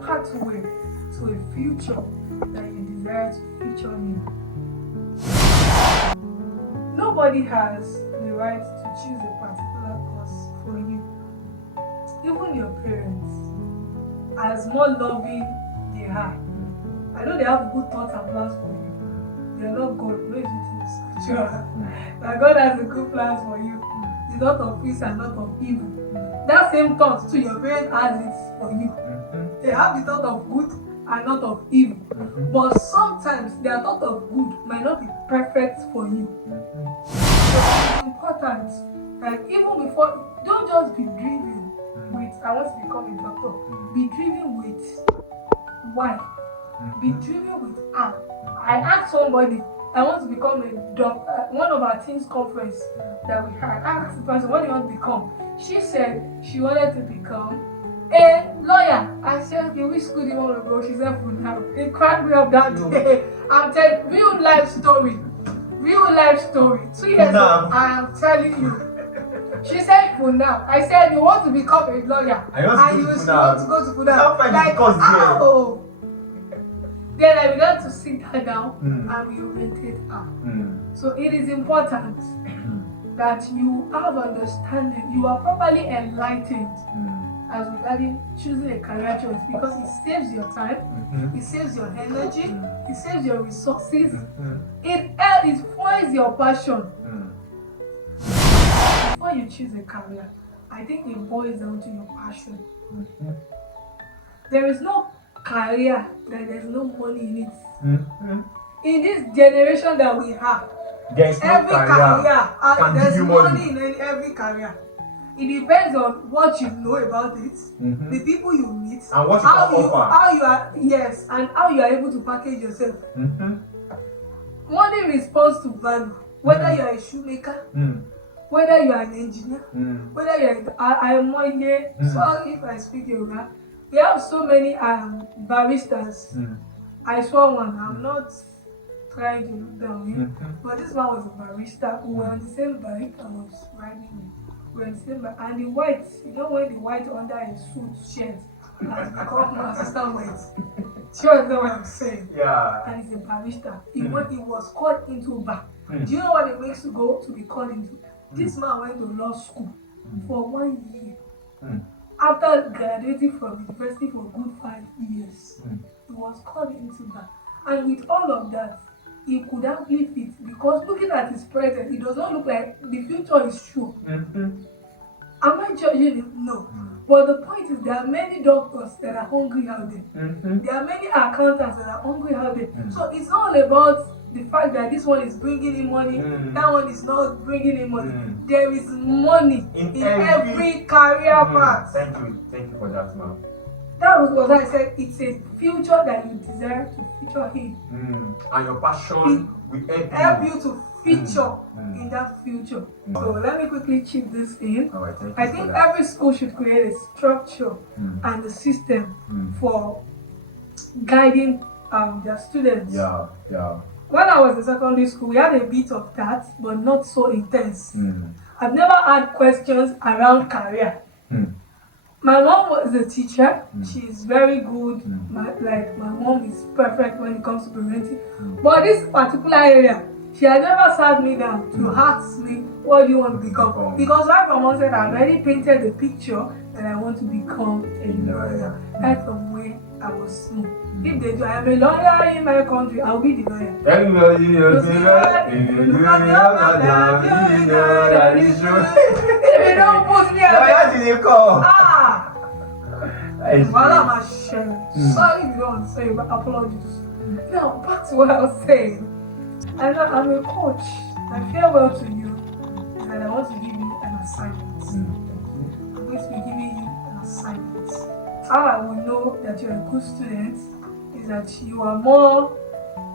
pathway to a future that you desire to feature in. Nobody has the right to choose a particular course for you. Even your parents, as more loving they are, I know they have good thoughts and plans for you. They are not God. No, it's spiritual. But God has a good plans for you. The thought of peace and not of evil. That same thought to your parents has it for you. They have the thought of good and not of evil. But sometimes their thought of good might not be perfect for you. So it's important that even before, don't just be driven with, I want to become a doctor. Be driven with why. Be driven with how. I asked somebody, I want to become a doctor. One of our team's conference that we had, I asked the person, what do you want to become? She said she wanted to become a lawyer. I said, okay, which school do you want to go? She said, Funab. It cracked me up that day. I'm telling you, real life story. 2 years ago, I am telling you. She said, Funab. I said, you want to become a lawyer. And you want to go to Funab. Like, oh. Then I began to sit her down and we oriented her. So it is important that you have understanding, you are properly enlightened as regarding choosing a career choice, because it saves your time, it saves your energy, it saves your resources, it fuels your passion. Before you choose a career, I think it boils down to your passion. There is no career that there's no money in it. In this generation that we have, there's every no career there's money in every career. It depends on what you know about it, the people you meet, and what you can offer. How you are, yes, and how you are able to package yourself. Money responds to value, whether you are a shoemaker, whether you are an engineer, whether you are so if I speak Yoruba, we have so many baristas. I saw one. I'm not trying to look down him, but this one was a barista. We were on the same bike. I was riding it. We were on the same bike, and the white, you know, when the white under his suit shirt has become my assistant white. Sure, know what I'm saying? Yeah. And he's a barista. He was called into bar. Do you know what it makes to go to be called into? This man went to law school for 1 year. After graduating from university for a good 5 years, he was called into that. And with all of that, he could hardly fit, because looking at his present, it does not look like the future is sure. Am I judging him? No. But the point is, there are many doctors that are hungry out there. There are many accountants that are hungry out there. So it's all about the fact that this one is bringing in money, that one is not bringing in money. There is money in every career path. Thank you for that, ma'am. That was what I said. It's a future that you desire to feature in. And your passion will help you to feature in that future. So let me quickly chip this in. Right, I think every school should create a structure and a system for guiding their students. Yeah. When I was in secondary school, we had a bit of that, but not so intense. I've never had questions around career. My mom was a teacher. She's very good. My mom is perfect when it comes to parenting. But this particular area, she has never sat me down to ask me, what do you want to become? Because right from onset, I've already painted the picture that I want to become a lawyer. Right from where I was small. If they do, I am a lawyer in my country, I'll be the lawyer. Everybody knows me, If you don't put me sorry if you don't want to say, but apologies. Now, back to what I was saying. I'm a coach. I feel well to you, and I want to give you an assignment. I'm going to be giving you an assignment. How I will know that you're a good student is that you are more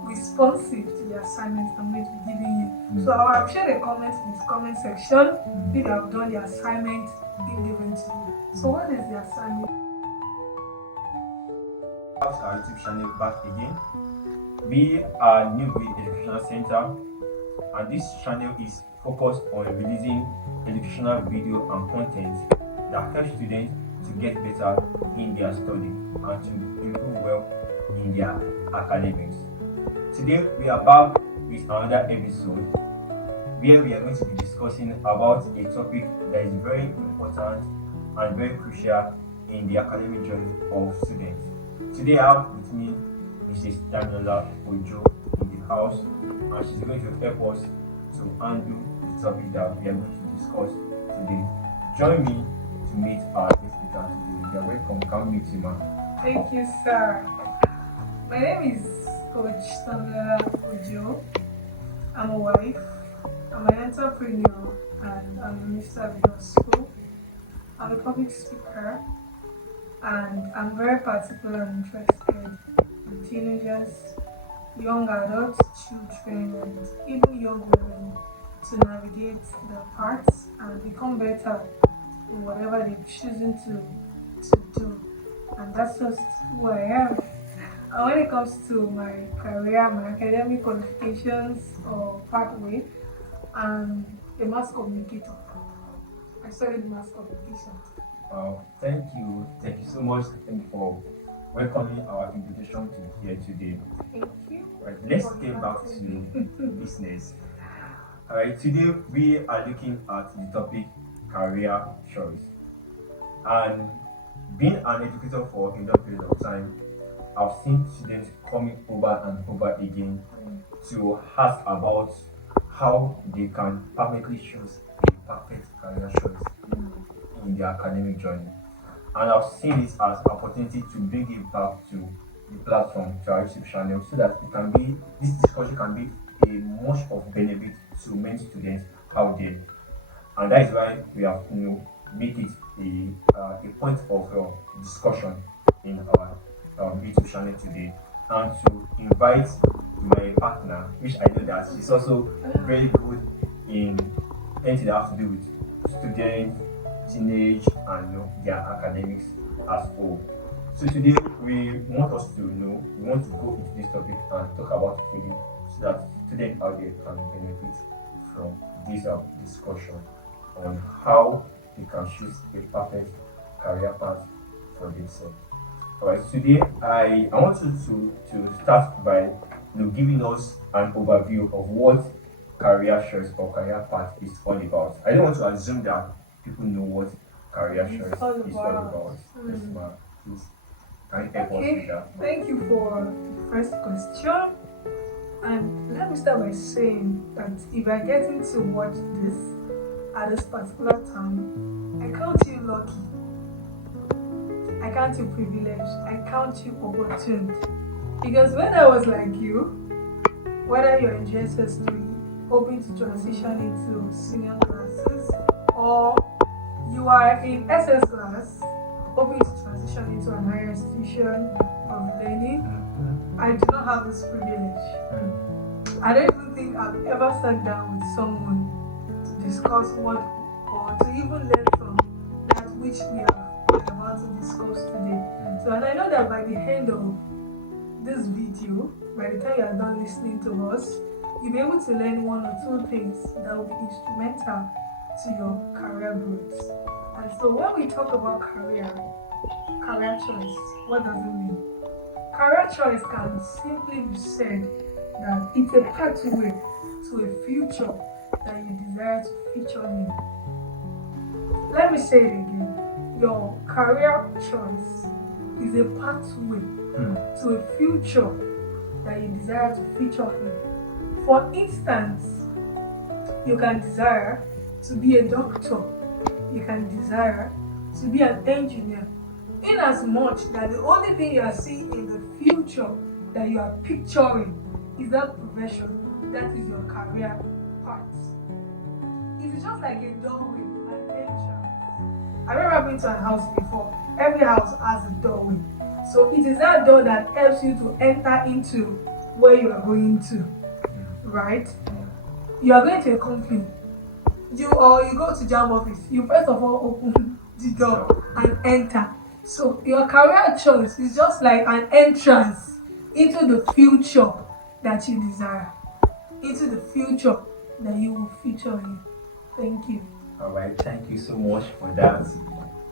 responsive to the assignment I'm going to be giving you. So I will share a comment in this comment section if you have done the assignment being given to you. So what is the assignment? Our YouTube channel back again. We are New Breed Educational Center, and this channel is focused on releasing educational video and content that helps students to get better in their study and to improve well in their academics. Today we are back with another episode where we are going to be discussing about a topic that is very important and very crucial in the academic journey of students. Today I have with me Mrs. Daniela Ojo in the house, and she's going to help us to handle the topic that we are going to discuss today. Join me to meet our guest speaker today. You're welcome. Come meet you, ma'am. Thank you, sir. My name is Coach Daniela Ojo. I'm a wife. I'm an entrepreneur and I'm a minister of gospel. I'm a public speaker and I'm very particular and interested in teenagers, young adults, children, and even young women to navigate their paths and become better in whatever they've chosen to do. And that's just who I am. And when it comes to my career, my academic qualifications or pathway, I'm a mass communicator. I studied mass communication. Thank you. Thank you so much. Thank you for welcoming our invitation to be here today. Thank you. Right, let's get back to business. Alright, today we are looking at the topic career choice. And being an educator for a long period of time, I've seen students coming over and over again to ask about how they can perfectly choose a perfect career choice in their academic journey. And I've seen this as an opportunity to bring it back to the platform, to our YouTube channel, so that it can be this discussion can be a much of benefit to many students out there. And that is why we have make it a point of discussion in our YouTube channel today, and to invite my partner, which I know that she's also very good in anything that has to do with students, teenage, and their academics as whole. So today we want us to we want to go into this topic and talk about it fully, so that students out there can benefit from this discussion on how they can choose a perfect career path for themselves. Alright, today I want you to start by giving us an overview of what career choice or career path is all about. I don't want to assume that people know what career choice is all about. Yes, ma'am. Please, can you help us with that? Thank you for the first question. And let me start by saying that if I get into watch this at this particular time, I count you lucky. I count you privileged. I count you opportune. Because when I was like you, whether you're in GSS3, hoping to transition into senior classes, or you are in SS class, hoping to transition into an higher institution of learning, I do not have this privilege. I don't even think I've ever sat down with someone to discuss what, or to even learn from that which we are about to discuss today. So, and I know that by the end of this video, by the time you are done listening to us, you'll be able to learn one or two things that will be instrumental to your career growth. And so when we talk about career choice, what does it mean? Career choice can simply be said that it's a pathway to a future that you desire to feature in. Let me say it again. Your career choice is a pathway to a future that you desire to feature in. For instance, you can desire to be a doctor. You can desire to be an engineer. In as much that the only thing you are seeing in the future that you are picturing is that profession, that is your career path. It's just like a doorway, an entrance. I've never been to a house before. Every house has a doorway. So it is that door that helps you to enter into where you are going to, right? You are going to a company. You go to job office. You first of all open the door and enter. So your career choice is just like an entrance into the future that you desire, into the future that you will feature in. Thank you. Alright, thank you so much for that.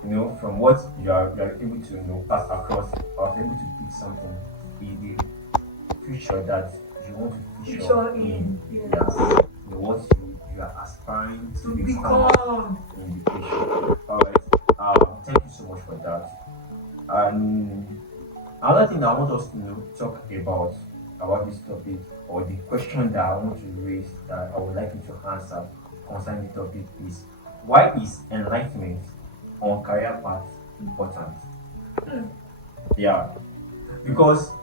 from what you are able to pass across, I was able to pick something in the future that you want to feature Feature in, in, yeah, yes. what you are aspiring to To become become. in the future. All right. Thank you so much for that. And another thing that I want us to talk about this topic, or the question that I want to raise that I would like you to answer concerning the topic, is why is enlightenment on career path important? Hmm. Yeah, because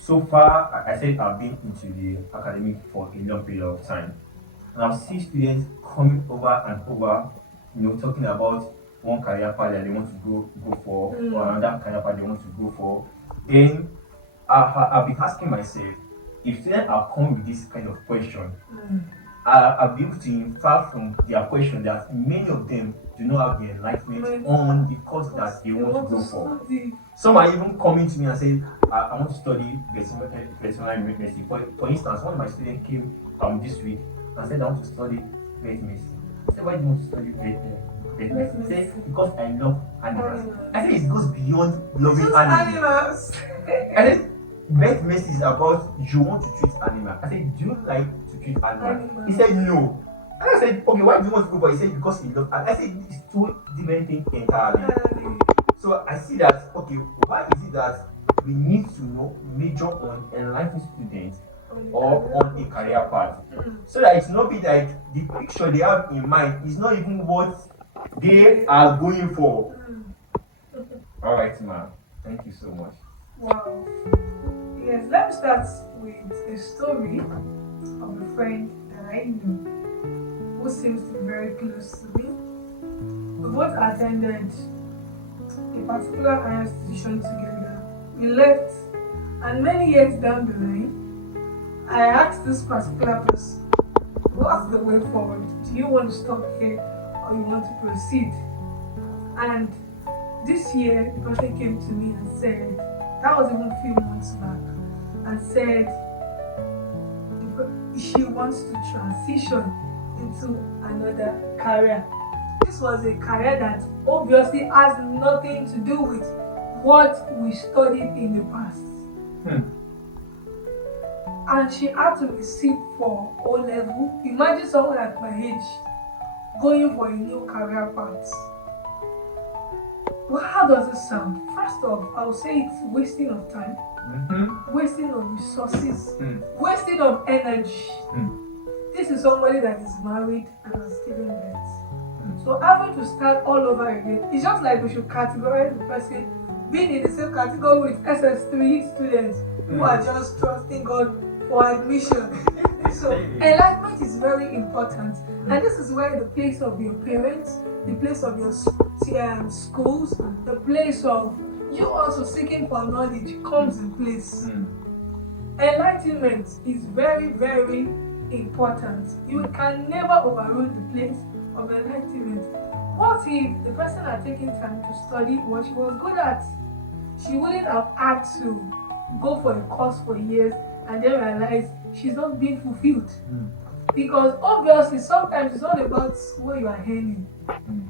so far I said I've been into the academic for a long period of time, and I've seen students coming over and over, talking about one career path that they want to go for, or Hmm. another career path they want to go for. Then I've been asking myself, if students are coming with this kind of question, Hmm. I'll be able to infer from their question that many of them do not have the enlightenment When on the course because that they they want to want to go for. study. Some are even coming to me and say, I want to study veterinary medicine. For instance, one of my students came this week and said, I want to study vet medicine. I said, why do you want to study vet Let medicine? me He said, see. because I love animals. Animals. I said, it goes beyond It's loving just animals. animals. I said, vet medicine is about you want to treat animals. I said, do you like to treat animals? He Animals. said, no. And I said, okay, why do you want to go for it? He said, because he loves animals. I said, it's two different things entirely. Entirely. So I see that, okay, why is it that we need to major on enlightening students On the or career on a path. career path? Hmm. So that it's not be like the picture they have in mind is not even what they are going for. Hmm. All right, ma'am. Thank you so much. Wow. Yes, let's start with a story of a friend that I know who seems to be very close to me. We both attended a particular higher institution together. We left, and many years down the line, I asked this particular person, what's the way forward? Do you want to stop here or you want to proceed? And this year, the person came to me and said, that was even a few months back, and said she wants to transition into another career. This was a career that obviously has nothing to do with what we studied in the past. Hmm. And she had to receive for O level. Imagine someone at my age going for a new career path. Well, how does it sound? First off, I would say it's wasting of time, wasting of resources, wasting of energy. This is somebody that is married and has given birth. So having to start all over again, it's just like we should categorize the person being in the same category with SS3 students who are just trusting God for admission. So enlightenment is very important, and this is where the place of your parents, the place of your schools, the place of you also seeking for knowledge comes in place. Enlightenment is very, very important. You can never overrule the place of enlightenment. What if the person had taken time to study what she was good at? She wouldn't have had to go for a course for years and then realize she's not being fulfilled. Because obviously sometimes it's not about what you are earning.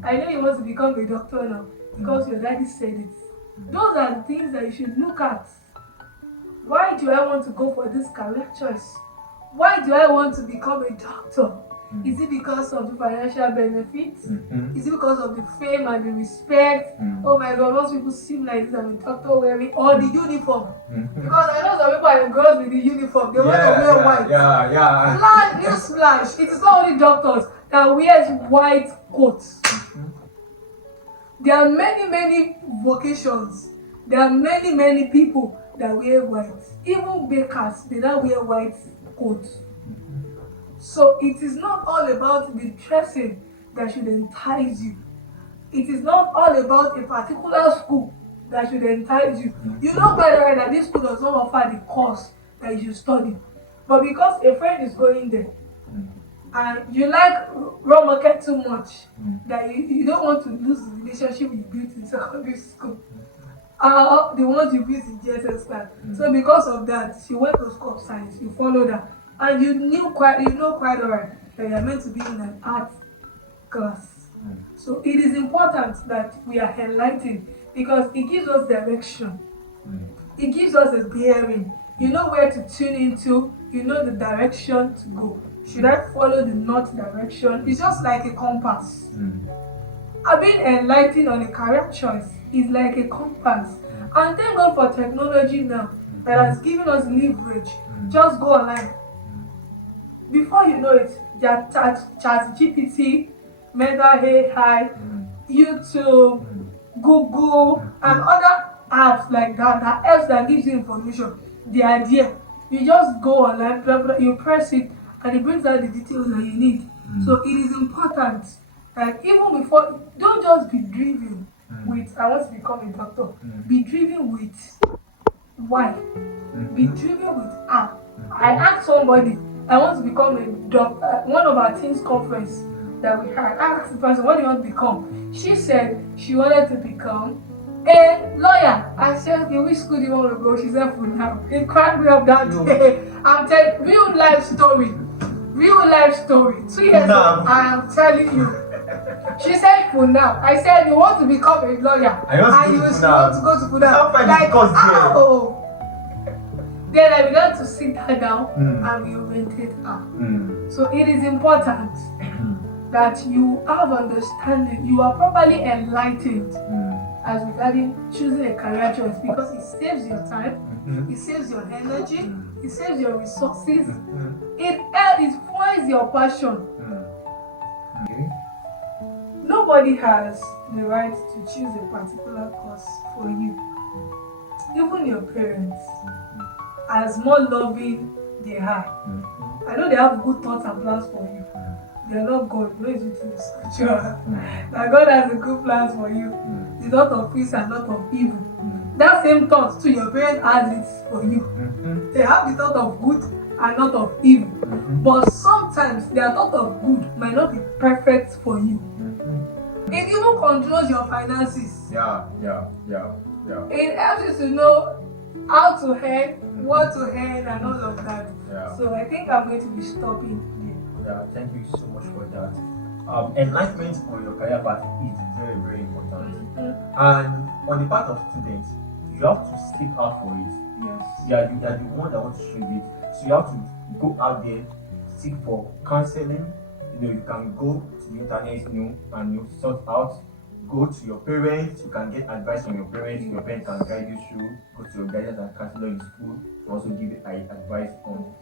I know you want to become a doctor now because your daddy said it. Those are the things that you should look at. Why do I want to go for this career choice? Why do I want to become a doctor? Is it because of the financial benefits? Is it because of the fame and the respect? Oh my God, most people seem like this I'm a doctor wearing, or the uniform. Because I know some people are girls with the uniform, they want to wear white. News flash, it is not only doctors that wears white coats. There are many, many vocations. There are many, many people that wear white. Even bakers, they don't wear white coats. So it is not all about the dressing that should entice you. It is not all about a particular school that should entice you. You know by the way that this school does not offer the course that you should study. But because a friend is going there, and you like raw market too much, that you don't want to lose the relationship you built in secondary school, the ones you built in GSS class. So because of that, she went to school of science, you followed her, and you know quite alright that you're meant to be in an art class. So it is important that we are enlightened because it gives us direction. It gives us a bearing. You know where to tune into, you know the direction to go. Should I follow the north direction? It's just like a compass. Being enlightened on a career choice is like a compass. And thank God for technology now that has given us leverage. Just go online. Before you know it, their chat GPT, Meta AI, YouTube, Google, and other apps like that, apps that gives you information. The idea, you just go online, blah, blah, you press it, and it brings out the details that you need. So it is important that even before, don't just be driven with I want to become a doctor. Be driven with why. Be driven with how. I asked somebody, I want to become a doctor. One of our team's conference that we had, I asked the person, what do you want to become? She said she wanted to become a lawyer. I said, okay, which school do you want to go? She said, for now. It cracked me up that day. I'm telling real life story. Real life story. 2 years ago, I am telling you. She said for now. I said you want to become a lawyer and you want to go to Fuda. Like, oh. Then I began to sit her down and we oriented her. So it is important that you have understanding, you are properly enlightened as regarding choosing a career choice because it saves your time, it saves your energy, it saves your resources, it fuels your passion. Nobody has the right to choose a particular course for you. Even your parents, as more loving they are. I know they have good thoughts and plans for you. They are not God. No, it's written in scripture. That God has a good plans for you. The thought of peace and not of evil. That same thought to your parents has it for you. They have the thought of good and not of evil. But sometimes their thought of good might not be perfect for you. It even controls your finances. It helps you to know how to earn, what to earn, and all of that. So I think I'm going to be stopping there. Thank you so much for that. Enlightenment on your career path is very, very important. And on the part of students, you have to seek out for it. Yes. You are the one that wants to choose it. So you have to go out there, seek for counseling. You can go to the internet, and sort out. Go to your parents. You can get advice from your parents. Your parents can guide you through. Go to your guidance and counselor in school to also give you advice on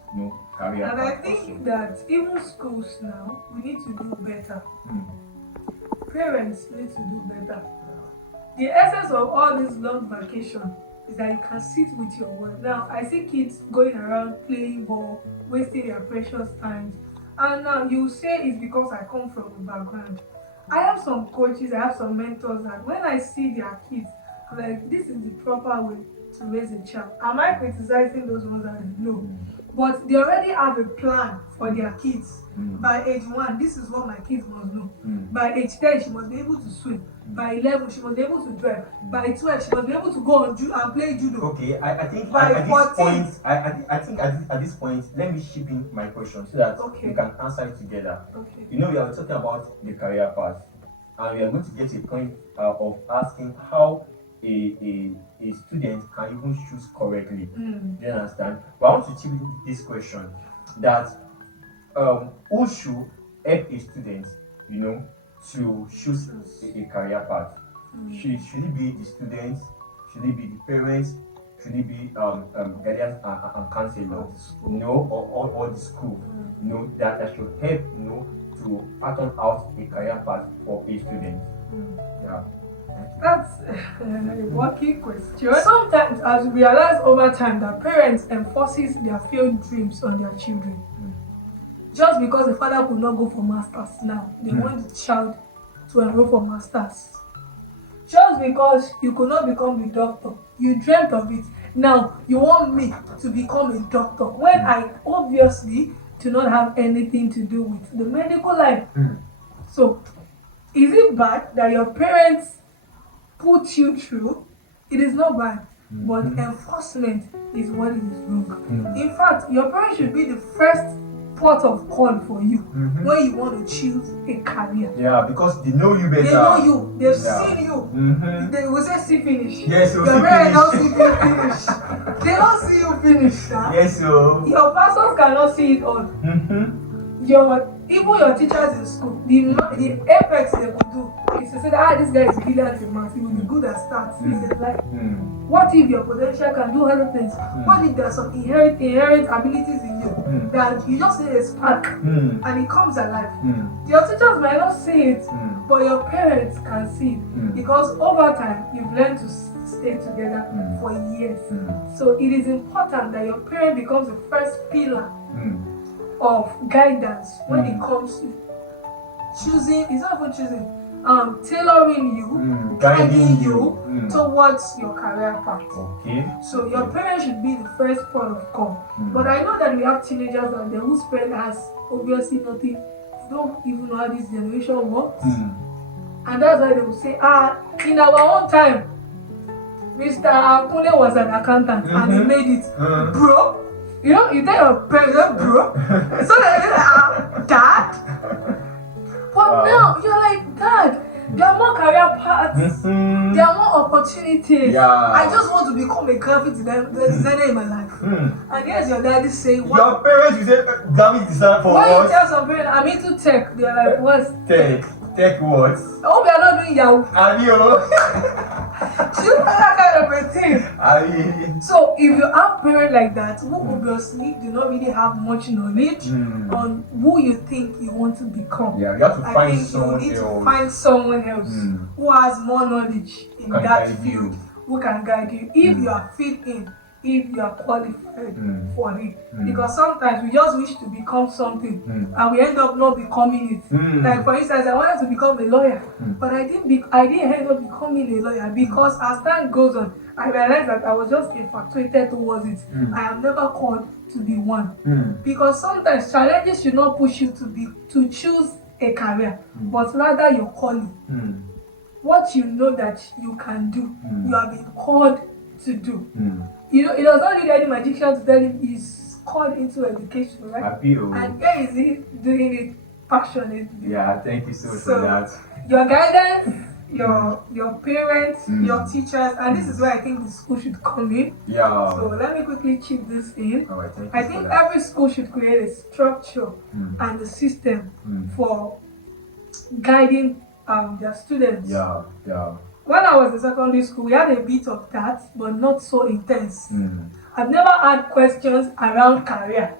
career. And I think that even schools now, we need to do better. Parents need to do better. The essence of all this long vacation is that you can sit with your work. Now I see kids going around playing ball, wasting their precious time. And now you say it's because I come from a background. I have some coaches, I have some mentors that when I see their kids, I'm like, this is the proper way to raise a child. Am I criticizing those ones that no? But they already have a plan for their kids. By age 1, this is what my kids must know. By age 10, she must be able to swim. By 11, she must be able to drive. By 12, she must be able to go on and play judo. Okay, I think by at 14, this point, at this point, let me chip in my question so that we can answer it together. Okay. We are talking about the career path, and we are going to get a point of asking how a student can even choose correctly. Do you understand? But I want to chip in this question that who should help a student, to choose a career path? Should it be the students? Should it be the parents? Should it be guidance and counselor? Or the school? That should help to pattern out a career path for a student. Yeah. That's a working question. Sometimes, as we realize over time, that parents enforces their failed dreams on their children. Just because the father could not go for masters now, they want the child to enroll for masters. Just because you could not become a doctor, you dreamt of it. Now you want me to become a doctor when I obviously do not have anything to do with the medical line. So, is it bad that your parents put you through? It is not bad, but enforcement is what is wrong. In fact, your parents should be the first port of call for you Mhm. when you want to choose a career. Yeah, because they know you better. They know you, they've Yeah. seen you. Mhm. They will say see finish. Yes, you'll Your see parents don't finish. see you finish. They don't see you finish, sir. Yes, so. Your pastors cannot see it all. Mhm. Even your teachers in school, the apex they could do is to say that this guy is brilliant in math, he will be good at stats. It's like, what if your potential can do other things? What if there's some inherent abilities in you that you just need a spark and it comes alive? Your teachers might not see it, but your parents can see it because over time you've learned to stay together for years. So it is important that your parent becomes the first pillar of guidance when it comes to choosing, it's not even choosing, tailoring you, guiding you towards your career path. Okay. So your parents should be the first port of call. But I know that we have teenagers out there whose parents has obviously nothing, they don't even know how this generation works. And that's why they will say, in our own time, Mr. Akunle was an accountant and he made it. Bro, you tell your parents, bro. So they're like, Dad? But now you're like, Dad, there are more career paths, there are more opportunities. Yeah. I just want to become a graphic designer in my life. And here's your daddy saying, what? Your parents will say, graphic design for When what? you tell some parents, I'm into tech, they're like, what's Tech. Tech what? I hope you're not doing Yahoo. Are you? You know that kind of a thing. Are you? So if you have parents like that who obviously do not really have much knowledge on who you think you want to become, Yeah, you have to I find think someone you need else. to find someone else who has more knowledge in Can that guide field, you. who can guide you if you are fit in, if you are qualified for it. Because sometimes we just wish to become something and we end up not becoming it. Like for instance, I wanted to become a lawyer, but I didn't end up becoming a lawyer because as time goes on, I realized that I was just infatuated towards it. I am never called to be one. Because sometimes challenges should not push you to choose a career, but rather your calling. What you know that you can do, you have been called to do. It does not need any magician to tell him he's called into education, right? Appeal. And where is he doing it passionately? Yeah, thank you so much for that. Your guidance, your parents, your teachers, and this is where I think the school should come in. Yeah. So let me quickly chip this in. All right, thank you I for think that. every school should create a structure and a system for guiding their students. Yeah. When I was in secondary school, we had a bit of that, but not so intense. I've never had questions around career.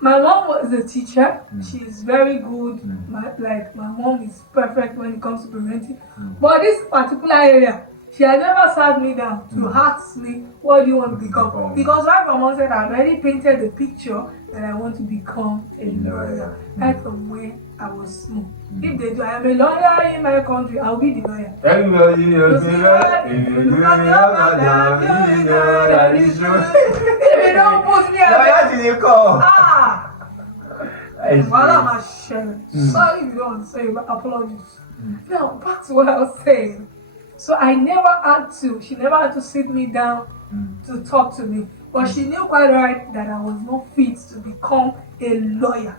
My mom was a teacher. She's very good. My mom is perfect when it comes to parenting. But this particular area, she has never sat me down to ask me, what do you want to become? Because right from onset, I've already painted the picture that I want to become a lawyer. Right from when I was small. If they do, I am a lawyer in my country, I'll be the lawyer. Everybody knows me, right? If you do not know that is true. If you don't put me Lawyer to the call. What am I sharing? Sorry if you don't understand, but apologies. Now, back to what I was saying. So she never had to sit me down to talk to me. But she knew quite right that I was not fit to become a lawyer.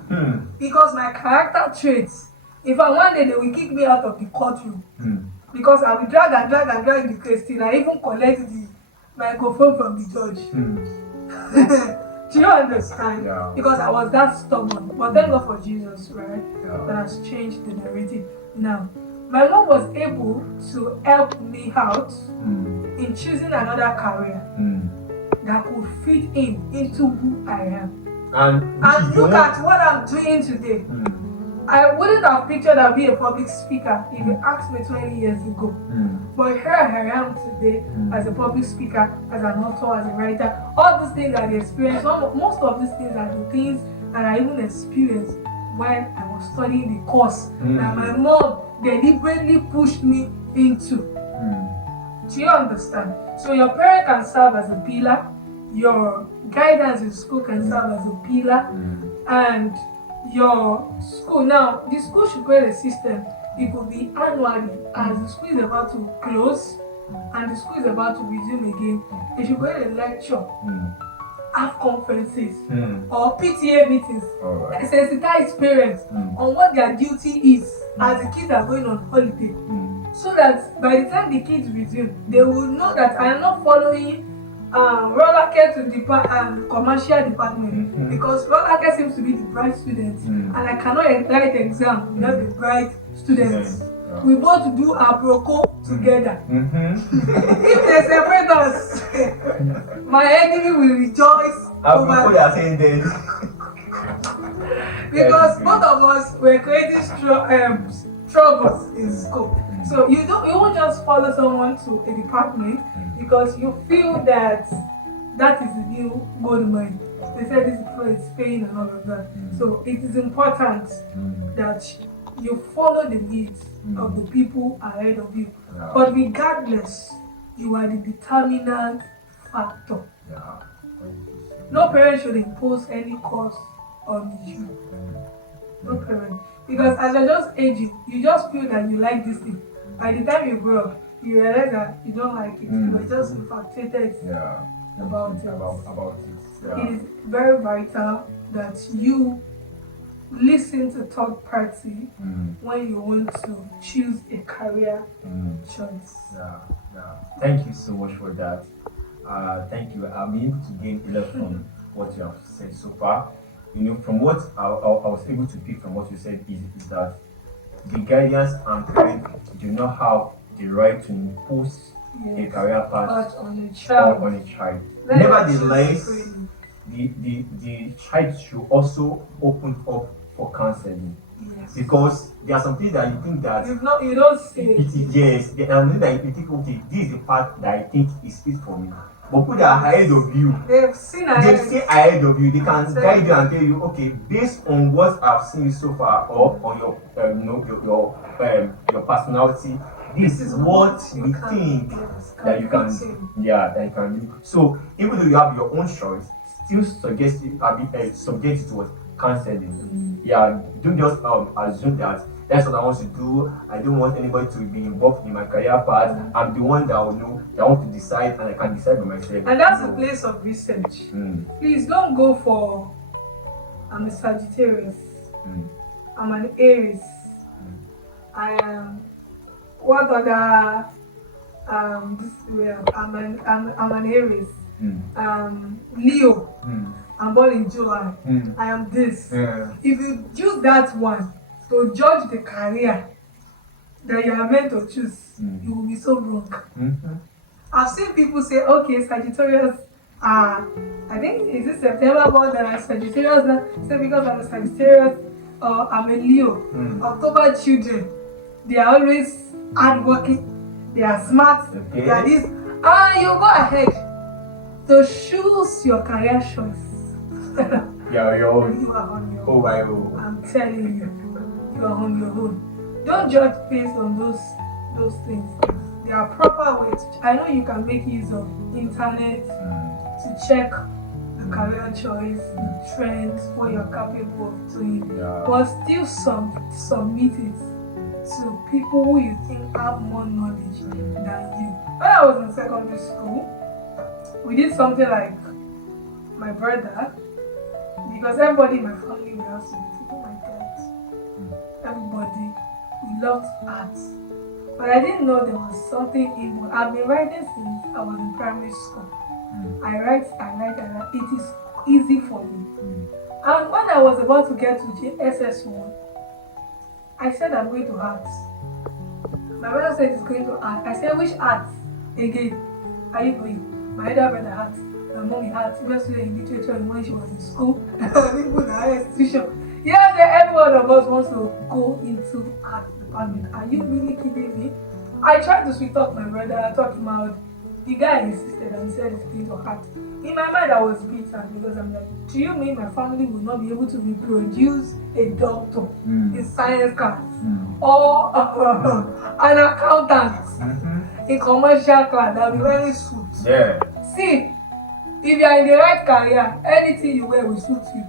Because my character traits, if I one day they will kick me out of the courtroom. Because I will drag the case till I even collect the microphone from the judge. Do you understand? Yeah. Because I was that stubborn. But thank God for Jesus, right? Yeah. That has changed the narrative. Now, my mom was able to help me out in choosing another career that could fit into who I am. And look at what I'm doing today. I wouldn't have pictured I'd be a public speaker if you asked me 20 years ago. But here I am today as a public speaker, as an author, as a writer. All these things I experienced, most of these things are the things that I even experienced when I was studying the course that my mom deliberately pushed me into. Do you understand? So your parent can serve as a pillar, your guidance in school can serve as a pillar, and your school, now the school should create a system. It will be annually as the school is about to close and the school is about to resume again. They should create a lecture have conferences Mm. or PTA meetings, Alright. sensitize parents on what their duty is as the kids are going on holiday, so that by the time the kids resume, they will know that I am not following Rolake to the commercial department, because Rolake seems to be the bright student, and I cannot write exam without the bright students. Yeah. We both do our proco together. If they separate us, my enemy will rejoice over They are saying this. because both of us were creating troubles in school. So you won't just follow someone to a department because you feel that that is the new gold mine. They said this place is paying and all of that. So it is important that you follow the needs of the people ahead of you. Yeah. But regardless, you are the determinant factor. Yeah. No parent should impose any cost on you. No parent. Because as you're just aging, you just feel that you like this thing. By the time you grow up, you realize that you don't like it. You're just infatuated about it. About it. Yeah. It is very vital that you listen to third party when you want to choose a career choice. Yeah. Thank you so much for that. Thank you. I'm able to gain a lot from what you have said so far. From what I was able to pick from what you said is that the guardians and parents do not have the right to impose a career path on a child. Nevertheless, the child should also open up for counseling. Yes. Because there are some things that you think that you don't say it is, yes, and then that you think, okay, this is the path that I think is fit for me. But people that are ahead of you, they've seen ahead of you, they can guide you and tell you, okay, based on what I've seen so far, or on your personality, this is what we think that you can do. So even though you have your own choice, still suggest subject it to counseling. Yeah, don't just assume that that's what I want to do. I don't want anybody to be involved in my career path. I'm the one that will know, that I want to decide, and I can decide by myself. And that's the place of research. Please don't go for I'm a Sagittarius. I'm an Aries. I am what other I'm an Aries. Leo. I'm born in July. I am this. If you use that one to judge the career that you are meant to choose, you will be so wrong. I've seen people say, okay, Sagittarius, I think is it September born that I'm Sagittarius now? Say because I'm a Sagittarius or I'm a Leo. October children, they are always hardworking, they are smart, they are this. You go ahead to choose your career choice. Yeah, you are on your own. I'm telling you, you are on your own. Don't judge based on those things. There are proper ways. I know you can make use of internet to check the career choice, the trends, what you're capable of doing. But still submit it to people who you think have more knowledge than you. When I was in secondary school, we did something like my brother, because everybody in my family will have to be people like that. Everybody, we loved art. But I didn't know there was something in. I've been writing since I was in primary school. I write. It is easy for me. And when I was about to get to SS1, I said I'm going to art. My brother said he's going to art. I said, which art? Again, are you going? My other brother art. My mommy art. We were studying literature when she was in school. People in the higher institution. Yeah, every one of us wants to go into art department. Are you really kidding me? I tried to sweet talk my brother, talk him out. The guy insisted and said he's going to art. In my mind, I was bitter because I'm like, do you mean my family will not be able to reproduce a doctor in science class or an accountant in commercial class that will be wearing suits? Yeah. See, if you are in the right career, anything you wear will suit you.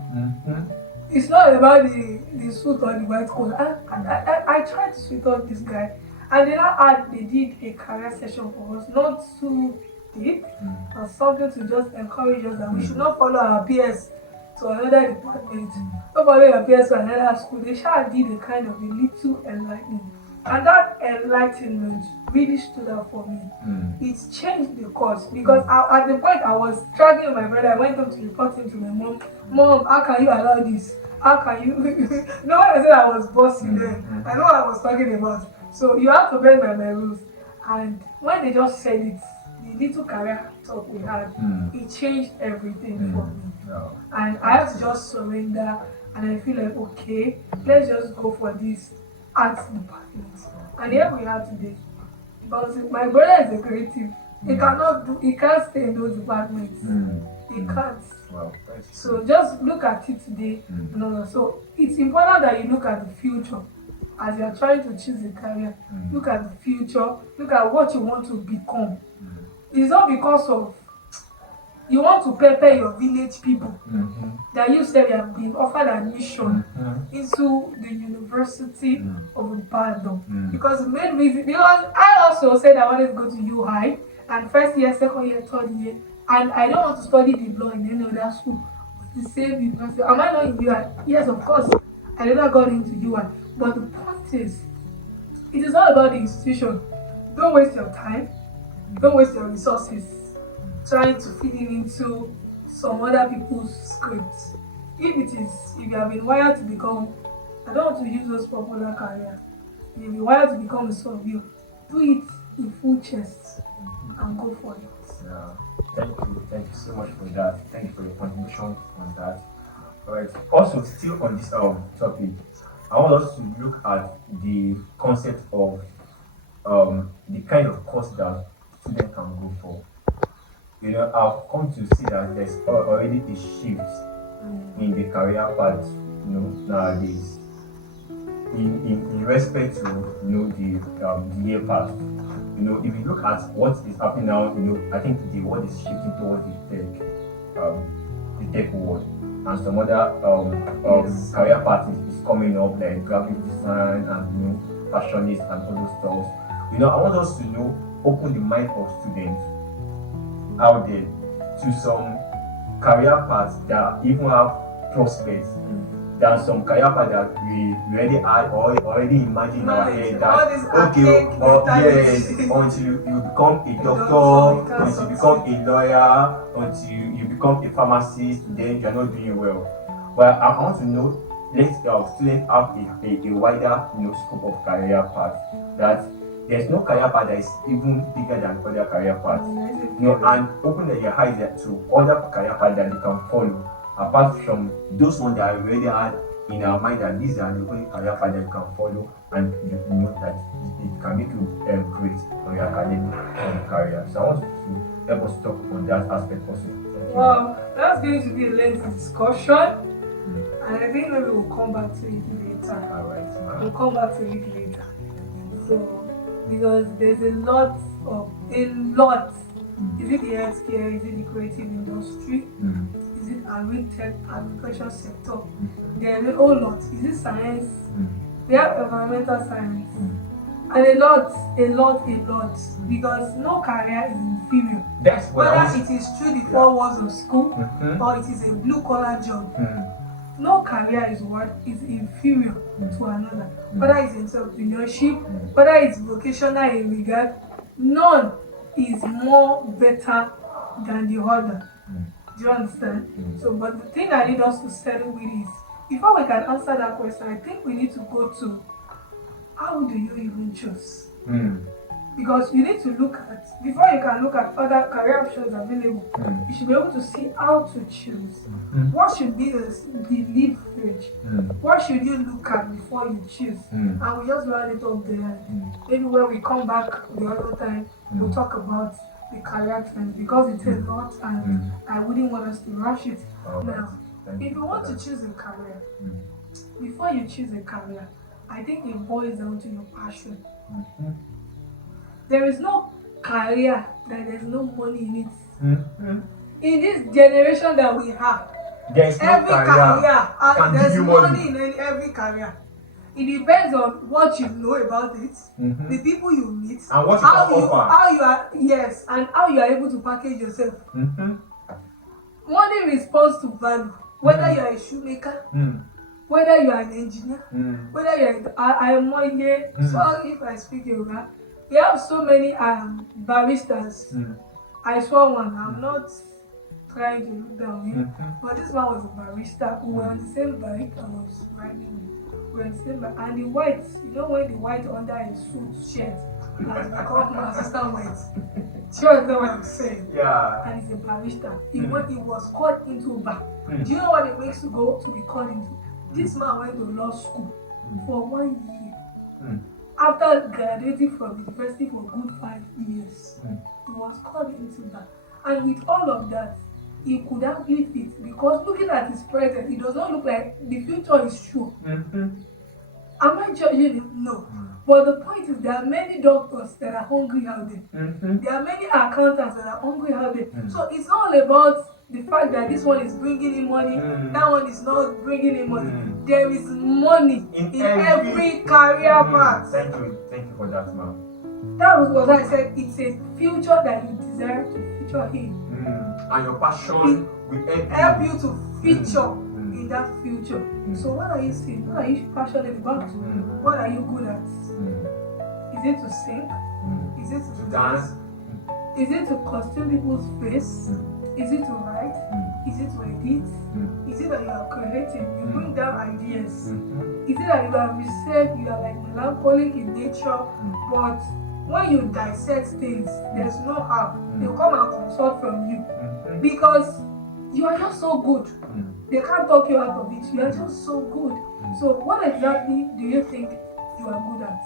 It's not about the suit or the white coat. I tried to sweet talk this guy, and they did a career session for us, not too did, or something to just encourage us that we should not follow our peers to another department, don't follow your peers to another school. They shall did a kind of a little enlightening. And that enlightenment really stood out for me. It changed the course because at the point I was struggling with my brother. I went up to report him to my mom. Mom, how can you allow this? How can you? No one said I was bossy there. I know what I was talking about. So you have to bend by my rules. And when they just said it, the little career talk we had, it changed everything for me. And I have to just surrender. And I feel like, okay, let's just go for this arts department. And here we are today. Because my brother is a creative. He can't stay in those departments. He can't. Wow. So just look at it today. So it's important that you look at the future as you're trying to choose a career. Look at the future. Look at what you want to become. It's not because of you want to prepare your village people that you said you have been offered admission into the University of Ibadan. Because the main reason, because I also said I wanted to go to UI and first year, second year, third year, and I don't want to study the law in any other school. The same university. Am I not in UI? Yes, of course. I never got into UI. But the point is, it is all about the institution. Don't waste your time. Don't waste your resources trying to feed it into some other people's scripts. If you have been wired to become, I don't want to use those popular careers. If you've been wired to become a surveyor, do it in full chest and go for it. Yeah. Thank you so much for that. Thank you for your contribution on that. Alright. Also, still on this topic, I want us to look at the concept of the kind of course that students can go for. I've come to see that there's already a shift in the career path, nowadays. In respect to the year path. If you look at what is happening now, I think the world is shifting towards the tech world, and some other career paths is coming up, like graphic design and fashionist and all those stuff. I want us to open the mind of students out there to some career paths that even have prospects. There are some career paths that we already had or already imagine in our head that yes, until you become a doctor, until you become a lawyer, until you become a pharmacist, then you are not doing well. Well, I want to know, let students have a wider scope of career path, that there's no career path that is even bigger than other career paths. And open your eyes to other career paths that you can follow, apart from those ones that we already had in our mind that these are the only career paths that you can follow, and you know that it can make you great on your academic career. So I want you to help us talk on that aspect also. Well, that's going to be a lengthy discussion, and I think maybe we'll come back to it later. Alright. We'll come back to it later. So, because there's a lot. Is it the healthcare? Is it the creative industry? Is it agriculture sector? There's a whole lot. Is it science? We have environmental science. And a lot. Because no career is inferior. That's what Whether it is through the 4 walls of school or it is a blue collar job. No career is inferior to another. Whether it's entrepreneurship, whether it's vocational in regard, none is more better than the other. Do you understand? So, but the thing I need us to settle with is, before we can answer that question, I think we need to go to, how do you even choose? Because you need to look at, before you can look at other career options available, you should be able to see how to choose. What should be the leverage? What should you look at before you choose? And we just round it up there. Maybe when we come back the other time, we'll talk about the career trends, because it's a lot and I wouldn't want us to rush it. Now, if you want to choose a career, before you choose a career, I think it boils down to your passion. There is no career that there's no money in it. In this generation that we have, there's no every career, can there's give you money in every career. It depends on what you know about it, Mm-hmm. the people you meet, And what you can offer. how you are, yes, and how you are able to package yourself. Mm-hmm. Money responds to value, whether Mm. you are a shoemaker, Mm. whether you are an engineer, Mm. whether you are I am one here. So if I speak Yoruba, we have so many baristas. Mm. I saw one. I'm not trying to look down on him, Mm-hmm. but this one was a barista. We were on the same bike. I was riding with. We were on the same bike, and the white, you know, when the white under his suit shirt has become assistant white. Sure, you know what I'm saying? Yeah. And he's a barista. He was called into a bar. Mm. Do you know what it makes to go to be called into? This man went to law school for 1 year. Mm. After graduating from university for a good 5 years, Mm. he was called into that. And with all of that, he could hardly fit because looking at his present, it does not look like the future is sure. Mm-hmm. Am I judging him? No. But the point is, there are many doctors that are hungry out there. Mm-hmm. There are many accountants that are hungry out there. So it's all about the fact that this one is bringing in money, that one is not bringing in money. There is money in every career path. Thank you for that, ma'am. That was what I said. It's a future that you desire to feature in. And your passion will help you to feature in that future. So what are you saying? What are you passionate about? What are you good at? Is it to sing? Is it to dance? Is it to costume people's face? Is it to write? Is it to edit? Is it that you are creative? You bring down ideas? Is it that you are reserved? You are like melancholic in nature, but when you dissect things, there's no how. They come and consult from you because you are just so good. They can't talk you out of it. You are just so good. So what exactly do you think you are good at?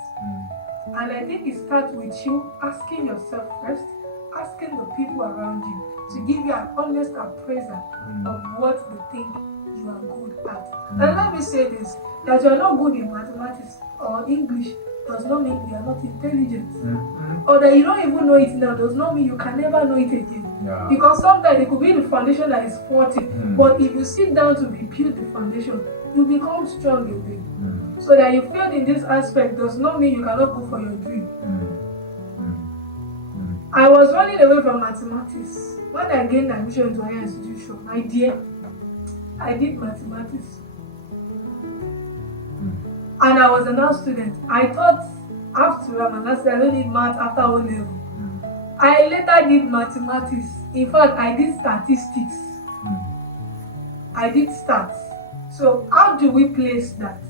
And I think it starts with you asking yourself first, asking the people around you to give you an honest appraisal of what they think you are good at. And let me say this, that you are not good in mathematics or English does not mean you are not intelligent. Or that you don't even know it now does not mean you can never know it again. Yeah. Because sometimes it could be the foundation that is faulty, but if you sit down to rebuild the foundation, you become strong again. So that you failed in this aspect does not mean you cannot go for your dream. I was running away from mathematics. When I gained admission into higher institution, I did mathematics. And I was a math student. I thought after I don't need math after O level. I later did mathematics. In fact, I did statistics. I did stats. So how do we place that?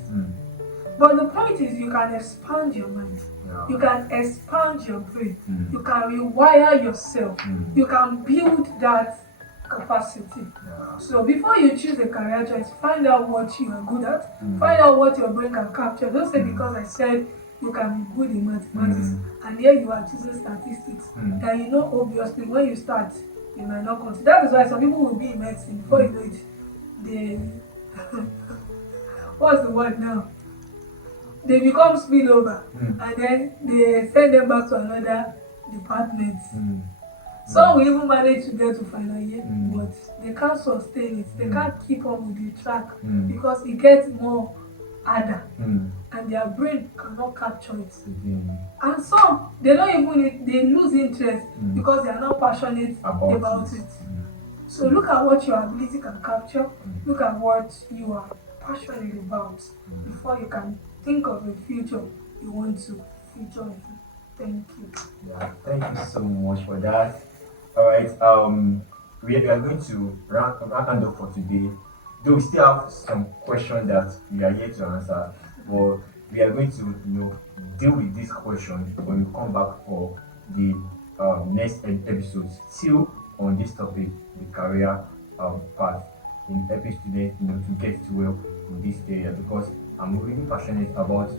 But the point is you can expand your mind. Yeah. You can expand your brain. You can rewire yourself. You can build that capacity. Yeah. So before you choose a career choice, find out what you are good at. Find out what your brain can capture. Don't say because I said you can be good in mathematics and here you are choosing statistics that you know obviously when you start you might not consider. That is why some people will be in medicine before you know it. They what's the word now? They become spillover and then they send them back to another department. Some will even manage to get to final year, but they can't sustain it. They can't keep up with the track because it gets more harder and their brain cannot capture it. And some, they don't even, they lose interest because they are not passionate about it. So look at what your ability can capture, look at what you are passionate about before you can think of a future you want to feature in. Thank you. Yeah, thank you so much for that. All right, we are going to round up for today. Though we still have some questions that we are here to answer, but we are going to deal with this question when we come back for the next episodes. Still on this topic, the career path in every student, to get to well in this area, because I'm really passionate about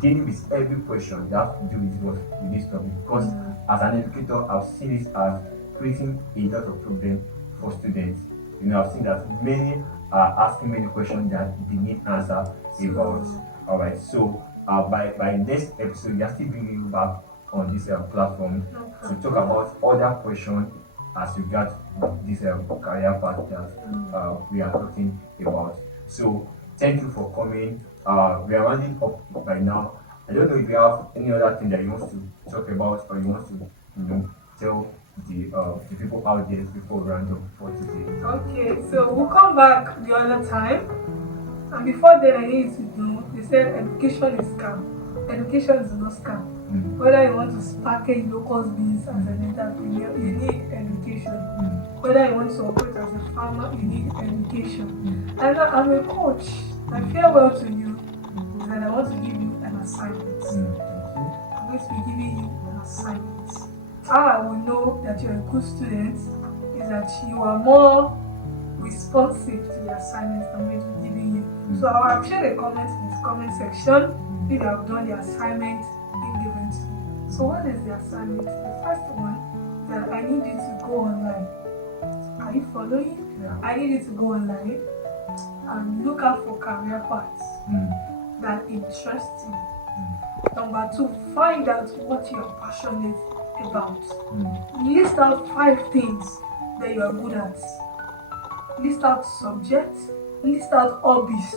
dealing with every question that has to do with this topic, because as an educator I've seen this as creating a lot of problems for students. I've seen that many are asking many questions that they need answer about. All right, so by next episode we are still bringing you back on this platform to talk about other questions as regards this career path that we are talking about. So thank you for coming we are running up by now. I don't know if you have any other thing that you want to talk about or you want to, tell the people out there before we round up for today. Okay, so we'll come back the other time. And before then, I need to know, they said education is scam. Education is not scam. Whether you want to package local beans as an entrepreneur, you need education. Whether you want to operate as a farmer, you need education. And I'm a coach. My farewell to you is that I want to give you an assignment. I'm going to be giving you an assignment. How I will know that you're a good student is that you are more responsive to the assignments I'm going to be giving you. So I'll share a comment in the comment section if you have done the assignment being given to you. So what is the assignment? The first one is that I need you to go online. Are you following? Yeah. I need you to go online and look out for career paths that interest you. Number 2, find out what you are passionate about. List out 5 things that you are good at. List out subjects, list out hobbies,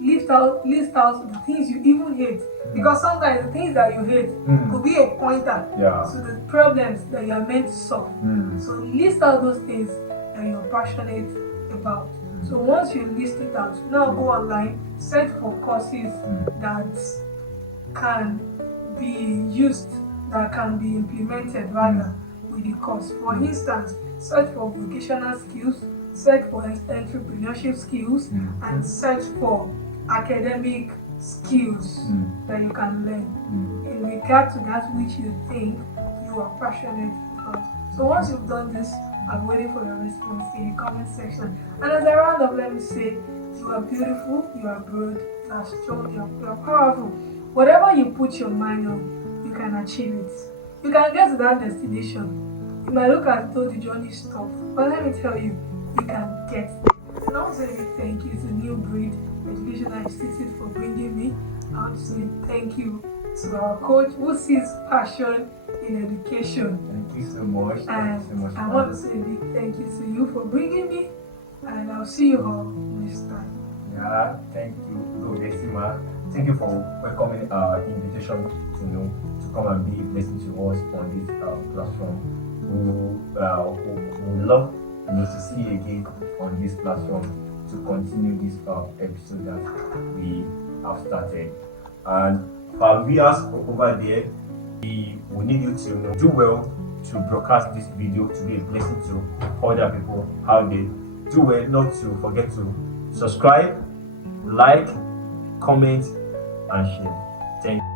list out the things you even hate. Because sometimes the things that you hate could be a pointer to the problems that you are meant to solve. So list out those things that you're passionate about. So once you list it out, now go online, search for courses that can be used, that can be implemented rather with the course. For instance, search for vocational skills, search for entrepreneurship skills, and search for academic skills that you can learn in regard to that which you think you are passionate about. So once you've done this, I'm waiting for your response in the comment section. And as a round up, let me say, you are beautiful, you are good, you are strong, you are powerful. Whatever you put your mind on, you can achieve it. You can get to that destination. You might look as though the journey is tough, but let me tell you, you can get there. And I want to say thank you to New Breed Educational Institute for bringing me. I want to say thank you to our coach who sees passion in education. Thank you so much. And Thank you so much. I want to say a big thank you to you for bringing me, and I'll see you all next time. Yeah, thank you, Desima. Thank you for welcoming our invitation to come and be a blessing to us on this platform. We love to see you again on this platform to continue this episode that we have started. And for our viewers over there, we need you to do well to broadcast this video to be a blessing to other people out there. Do well not to forget to subscribe, like, comment, and share. Thank you.